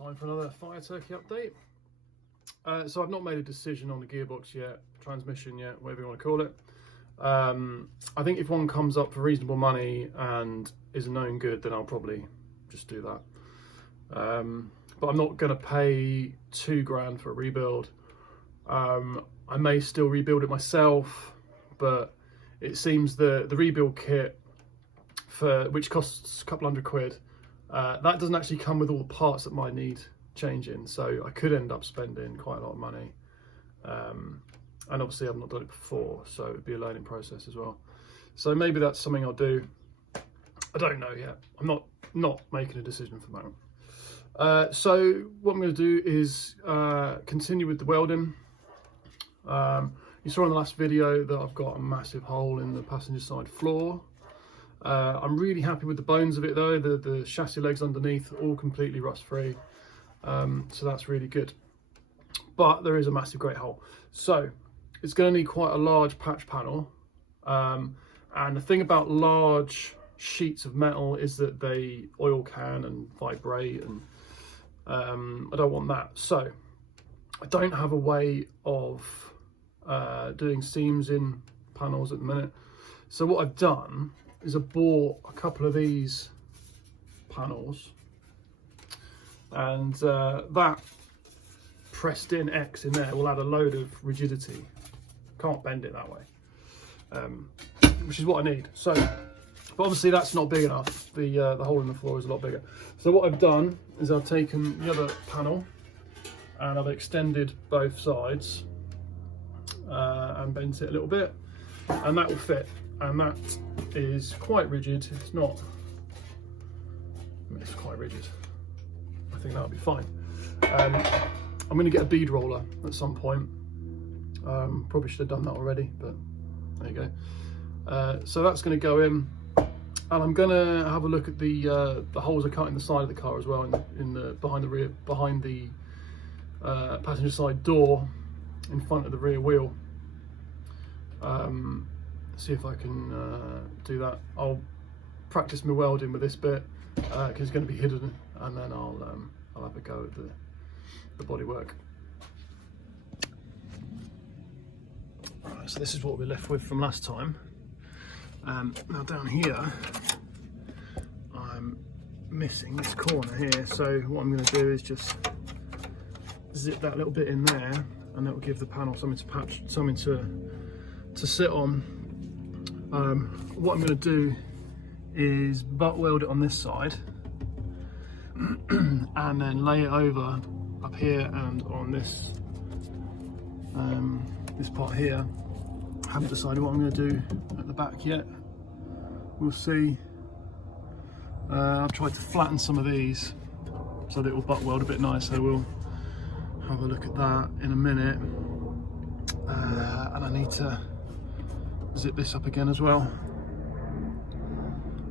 Time for another Fire Turkey update. So I've not made a decision on the gearbox yet, transmission yet, whatever you want to call it. I think if one comes up for reasonable money and is a known good, then I'll probably just do that. But I'm not going to pay £2 grand for a rebuild. I may still rebuild it myself, but it seems the rebuild kit, which costs a couple £100, that doesn't actually come with all the parts that might need changing, so I could end up spending quite a lot of money. And obviously I've not done it before, so it'd be a learning process as well. So maybe that's something I'll do. I don't know yet. I'm not making a decision for the moment. So what I'm going to do is continue with the welding. You saw in the last video that I've got a massive hole in the passenger side floor. I'm really happy with the bones of it though. The chassis legs underneath all completely rust free, so that's really good. But there is a massive great hole, so it's going to need quite a large patch panel. And the thing about large sheets of metal is that they oil can and vibrate, and I don't want that. So I don't have a way of doing seams in panels at the minute. So what I've done is I bought a couple of these panels, and that pressed in X in there will add a load of rigidity. Can't bend it that way, which is what I need. So, but obviously that's not big enough. The hole in the floor is a lot bigger. So what I've done is I've taken the other panel and I've extended both sides and bent it a little bit, and that will fit. And that is quite rigid. It's not, I mean, it's quite rigid. I think that'll be fine. I'm going to get a bead roller at some point. Probably should have done that already, but there you go. So that's going to go in, and I'm going to have a look at the holes I cut in the side of the car as well, behind the passenger side door, in front of the rear wheel. See if I can do that. I'll practice my welding with this bit because it's going to be hidden, and then I'll have a go at the bodywork. Right, so this is what we're left with from last time. Now down here, I'm missing this corner here. So what I'm going to do is just zip that little bit in there, and that will give the panel something to patch, something to sit on. What I'm going to do is butt weld it on this side and then lay it over up here and on this this part here. I haven't decided what I'm going to do at the back yet. We'll see. I've tried to flatten some of these so that it will butt weld a bit nicer. We'll have a look at that in a minute. And I need to zip this up again as well.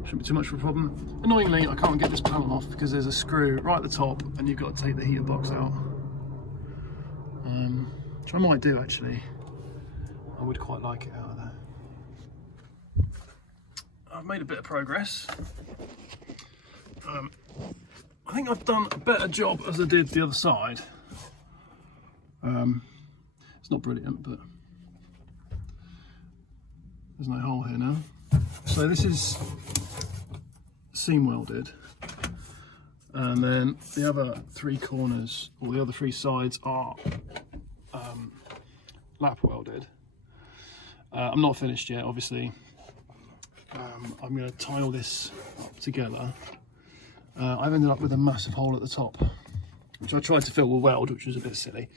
Shouldn't be too much of a problem. Annoyingly, I can't get this panel off because there's a screw right at the top and you've got to take the heater box out. Which I might do actually. I would quite like it out of there. I've made a bit of progress. I think I've done a better job as I did the other side. It's not brilliant, but there's no hole here now. So this is seam welded, and then the other three corners, or the other three sides, are lap welded. I'm not finished yet, obviously. I'm going to tie all this up together. I've ended up with a massive hole at the top, which I tried to fill with weld, which was a bit silly.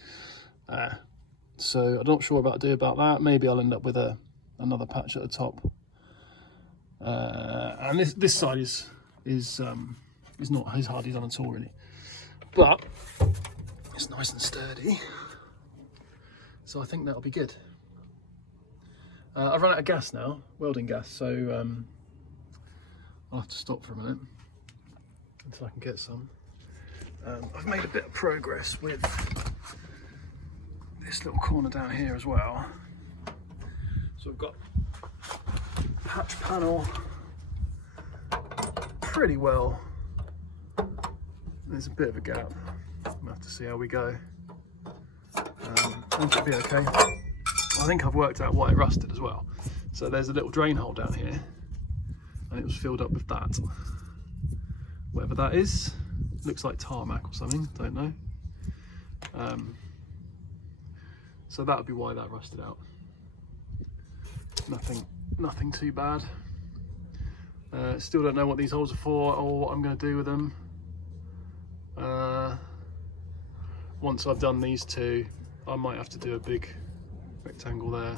So I'm not sure what to do about that. Maybe I'll end up with another patch at the top. And this side is not as hardly done at all, really, but it's nice and sturdy. So I think that'll be good. I've run out of gas now, welding gas, so I'll have to stop for a minute until I can get some. I've made a bit of progress with this little corner down here as well. So I've got patch panel pretty well. There's a bit of a gap. We'll have to see how we go. I think it'll be okay. I think I've worked out why it rusted as well. So there's a little drain hole down here, and it was filled up with that. Whatever that is, looks like tarmac or something, don't know. So that would be why that rusted out. Nothing too bad. Still don't know what these holes are for or what I'm going to do with them. Once I've done these two, I might have to do a big rectangle there.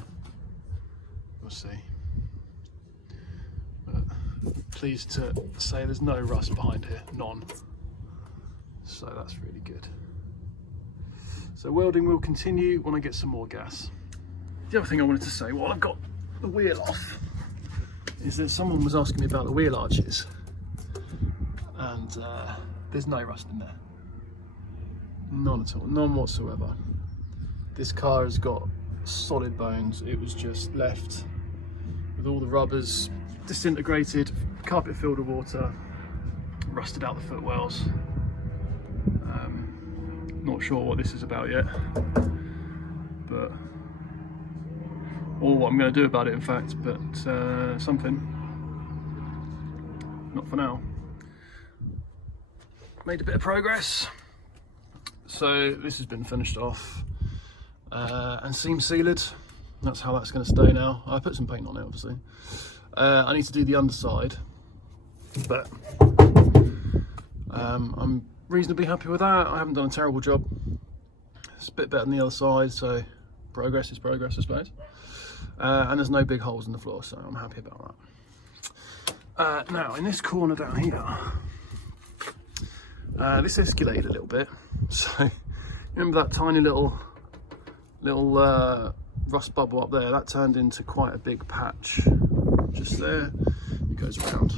We'll see. But pleased to say there's no rust behind here, none. So that's really good. So welding will continue when I get some more gas. The other thing I wanted to say while I've got the wheel off is that someone was asking me about the wheel arches, and there's no rust in there. None at all, none whatsoever. This car has got solid bones. It was just left with all the rubbers disintegrated, carpet filled with water, rusted out the footwells. Not sure what this is about yet, but or what I'm going to do about it in fact, but something. Not for now. Made a bit of progress. So this has been finished off and seam sealed. That's how that's going to stay now. I put some paint on it obviously. I need to do the underside, but I'm reasonably happy with that. I haven't done a terrible job. It's a bit better than the other side, so progress is progress, I suppose. And there's no big holes in the floor, so I'm happy about that. Now, in this corner down here, this escalated a little bit. So, remember that tiny little rust bubble up there? That turned into quite a big patch just there. It goes around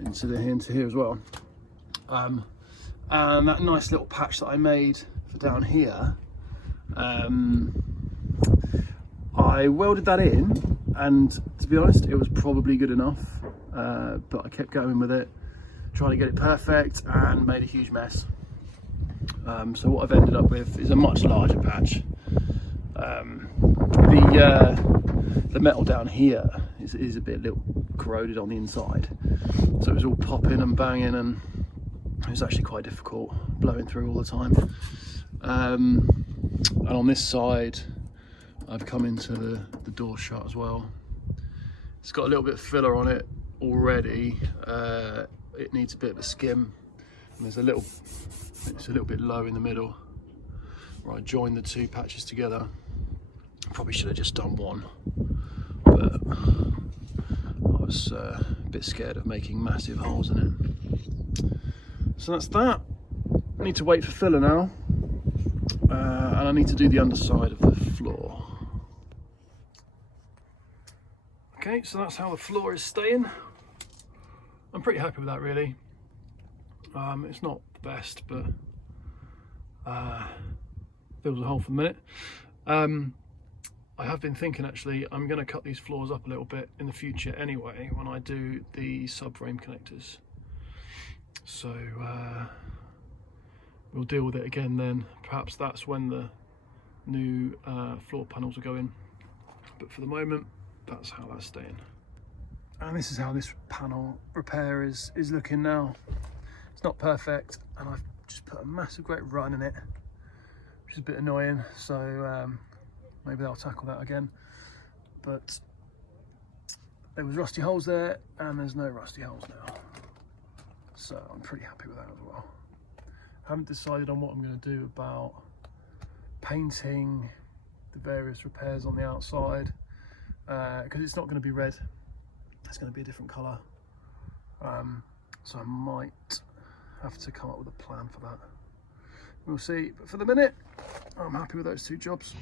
into here as well. And that nice little patch that I made for down here, I welded that in, and to be honest, it was probably good enough, but I kept going with it, trying to get it perfect, and made a huge mess. So what I've ended up with is a much larger patch. The metal down here is a little corroded on the inside, so it was all popping and banging, and it was actually quite difficult blowing through all the time. And on this side, I've come into the door shut as well. It's got a little bit of filler on it already. It needs a bit of a skim, and it's a little bit low in the middle where I joined the two patches together. Probably should have just done one, but I was a bit scared of making massive holes in it. So that's that. I need to wait for filler now, and I need to do the underside of the floor. Okay, so that's how the floor is staying. I'm pretty happy with that, really. It's not the best, but fills a hole for the minute. I have been thinking, actually, I'm going to cut these floors up a little bit in the future anyway when I do the subframe connectors. So we'll deal with it again then. Perhaps that's when the new floor panels will go in. But for the moment, that's how that's staying. And this is how this panel repair is looking now. It's not perfect, and I've just put a massive great run in it, which is a bit annoying. So maybe I'll tackle that again. But there was rusty holes there, and there's no rusty holes now. So I'm pretty happy with that as well. I haven't decided on what I'm going to do about painting the various repairs on the outside, because it's not going to be red. It's going to be a different colour. So I might have to come up with a plan for that. We'll see. But for the minute, I'm happy with those two jobs.